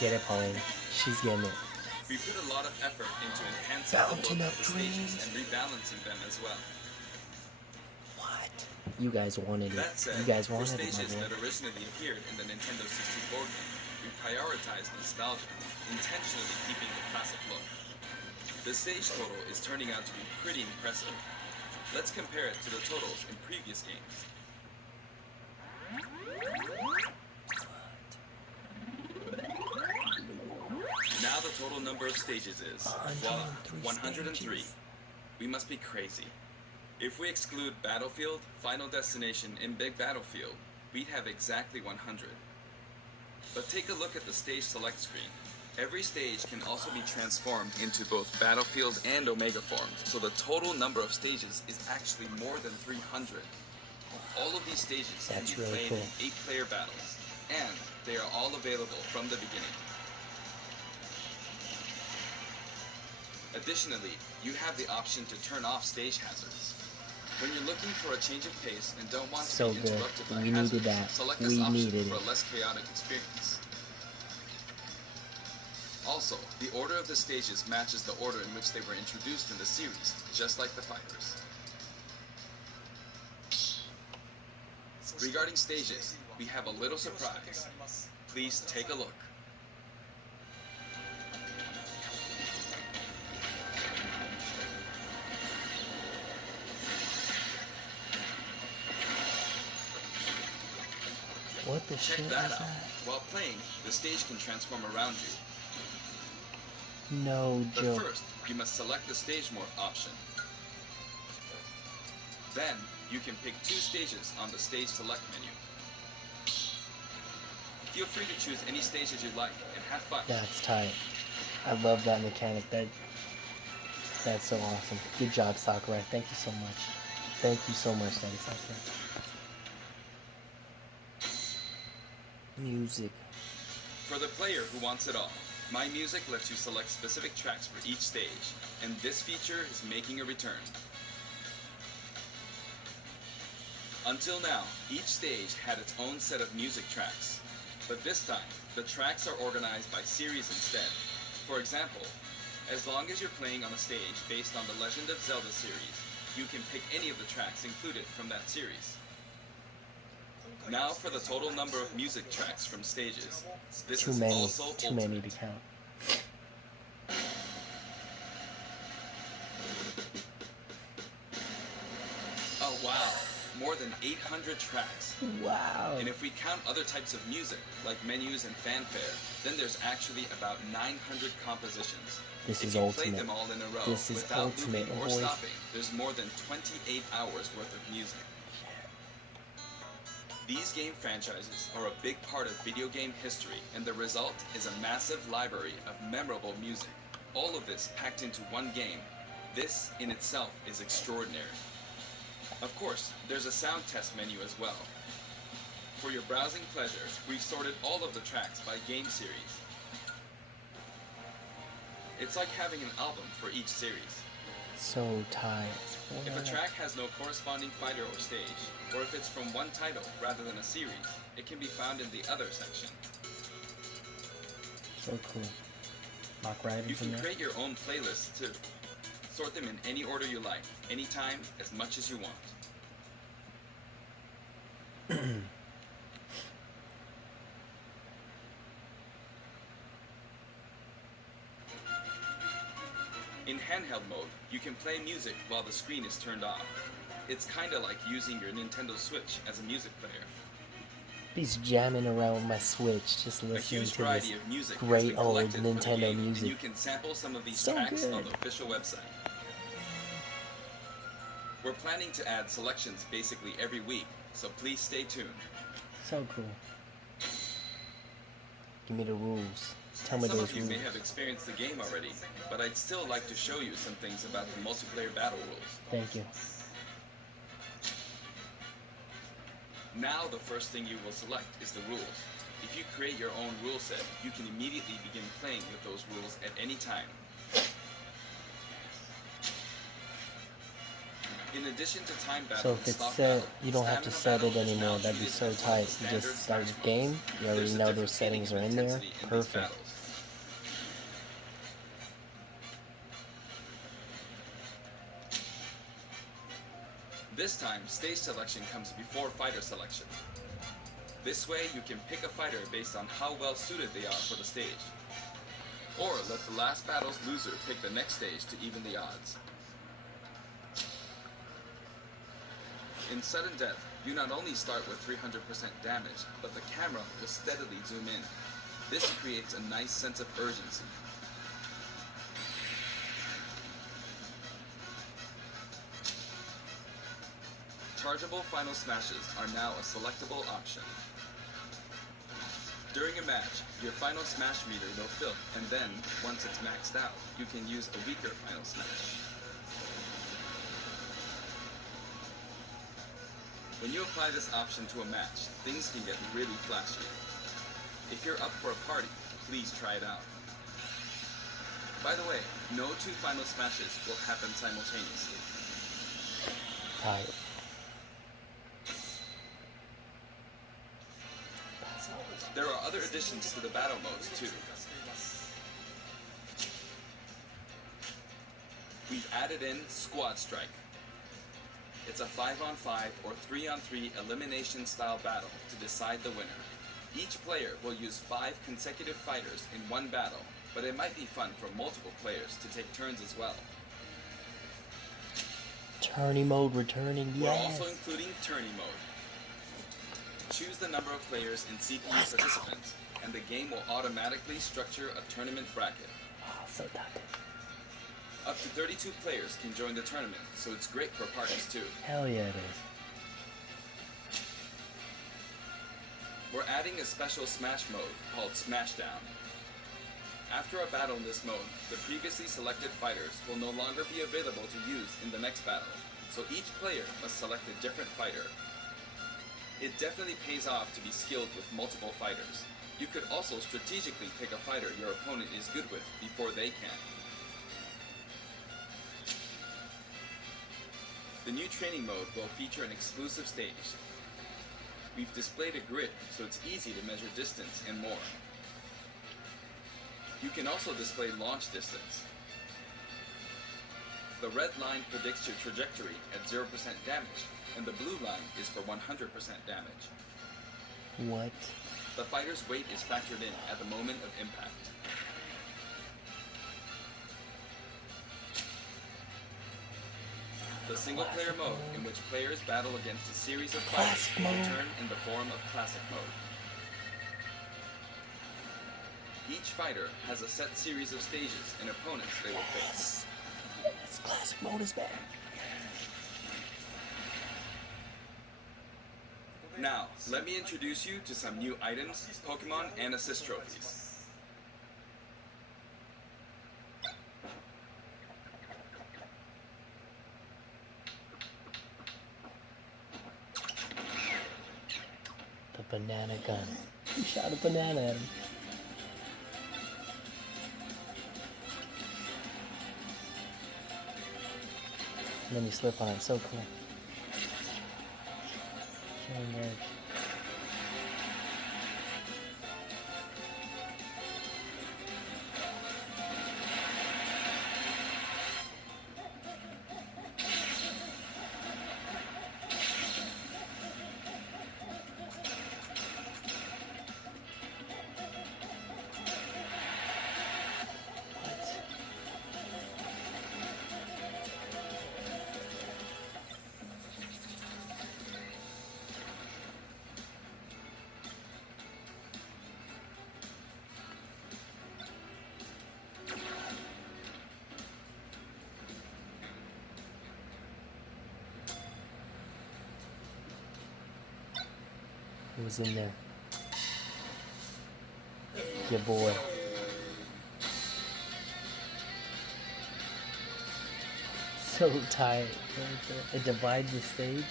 Get it, Pauline. She's getting it. We put a lot of effort into enhancing Fountain the look of of the stages Dreams. and rebalancing them as well. What? You guys wanted it. That said, You guys for wanted it, my stages boy. that originally appeared in the Nintendo 64 game, we prioritized nostalgia, intentionally keeping the classic look. The stage total is turning out to be pretty impressive. Let's compare it to the totals in previous games. Now the total number of stages is, voila, 103. We must be crazy. If we exclude Battlefield, Final Destination, and Big Battlefield, we'd have exactly 100. But take a look at the stage select screen. Every stage can also be transformed into both Battlefield and Omega forms, so the total number of stages is actually more than 300. All of these stages can be played in 8-player battles, and they are all available from the beginning. Additionally, you have the option to turn off stage hazards. When you're looking for a change of pace and don't want to be interrupted by hazards, select this option for a less chaotic experience. Also, the order of the stages matches the order in which they were introduced in the series, just like the fighters. Regarding stages, we have a little surprise. Please take a look. What the shit Check is that that? out. While playing, the stage can transform around you. No But joke. first, you must select the stage morph option. Then, you can pick 2 stages on the stage select menu. Feel free to choose any stages you like and have fun. That's tight. I love that mechanic. That's so awesome. Good job, Sakurai. Thank you so much. Thank you so much, Daddy Sakurai. Music. For the player who wants it all, My Music lets you select specific tracks for each stage, and this feature is making a return. Until now, each stage had its own set of music tracks, but this time, the tracks are organized by series instead. For example, as long as you're playing on a stage based on the Legend of Zelda series, you can pick any of the tracks included from that series. Now for the total number of music tracks from stages. This Too is many. also Too many ultimate. to count. Oh wow, more than 800 tracks. Wow. And if we count other types of music, like menus and fanfare, then there's actually about 900 compositions. This If is you ultimate. played them all in a row, This is without ultimate, looping or boys. stopping, there's more than 28 hours worth of music. These game franchises are a big part of video game history, and the result is a massive library of memorable music. All of this packed into one game. This, in itself, is extraordinary. Of course, there's a sound test menu as well. For your browsing pleasure, we've sorted all of the tracks by game series. It's like having an album for each series. So tight. If a track has no corresponding fighter or stage, or if it's from one title rather than a series, it can be found in the Other section. So cool. Mark Ryder's You in can there. create your own playlists too. Sort them in any order you like, anytime, as much as you want. In handheld mode, you can play music while the screen is turned off. It's kinda like using your Nintendo Switch as a music player. He's jamming around with my Switch, just A listening huge to variety this of music has great been old collected for the Nintendo game, and music. you can sample some of these So tracks on good. the official website. We're planning to add selections basically every week, so please stay tuned. So cool. Give me the rules. Tell me Some those of you rules. may have experienced the game already, but I'd still like to show you some things about the multiplayer battle rules. Thank you. Now the first thing you will select is the rules. If you create your own rule set, you can immediately begin playing with those rules at any time. In In addition to time battle So and if it's stock set, battle, you don't have to stamina set it battle is anymore. now That'd be treated so as one of tight. the You standard just start Smash the game. modes. You already There's a know different those settings are feeling of in there. intensity in these Perfect. battles. This time, stage selection comes before fighter selection. This way, you can pick a fighter based on how well suited they are for the stage. Or let the last battle's loser pick the next stage to even the odds. In sudden death, you not only start with 300% damage, but the camera will steadily zoom in. This creates a nice sense of urgency. Chargeable final smashes are now a selectable option. During a match, your final smash meter will fill, and then, once it's maxed out, you can use a weaker final smash. When you apply this option to a match, things can get really flashy. If you're up for a party, please try it out. By the way, no two final smashes will happen simultaneously. Tight. There are other additions to the battle modes too. We've added in Squad Strike. It's a 5-on-5 or 3-on-3 elimination style battle to decide the winner. Each player will use 5 consecutive fighters in one battle, but it might be fun for multiple players to take turns as well. Tourney mode returning, We're yes. also including Tourney mode. Choose the number of players in CPU participants, and the game will automatically structure a tournament bracket. Oh, so tight. Up to 32 players can join the tournament, so it's great for parties too. Hell yeah, it is. We're adding a special Smash mode called Smashdown. After a battle in this mode, the previously selected fighters will no longer be available to use in the next battle, so each player must select a different fighter. It definitely pays off to be skilled with multiple fighters. You could also strategically pick a fighter your opponent is good with before they can. The new training mode will feature an exclusive stage. We've displayed a grid so it's easy to measure distance and more. You can also display launch distance. The red line predicts your trajectory at 0% damage, and the blue line is for 100% damage. What? The fighter's weight is factored in at the moment of impact. The single-player mode, in which players battle against a series of fighters, will return in the form of Classic mode. Each fighter has a set series of stages and opponents they will face. Yes, Classic mode is back. Now, let me introduce you to some new items, Pokemon, and assist trophies. The banana gun. You shot a banana at him. And then you slip on it. So cool. Killing nerves. Who was in there? Your boy. So tight. It divides the stage.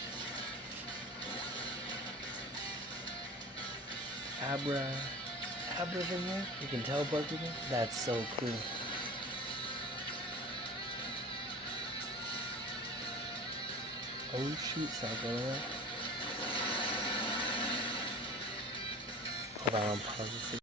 Abra's in there? You can teleport people? That's so cool. Oh shoot, Sakura. Hold on, I'll pause this again.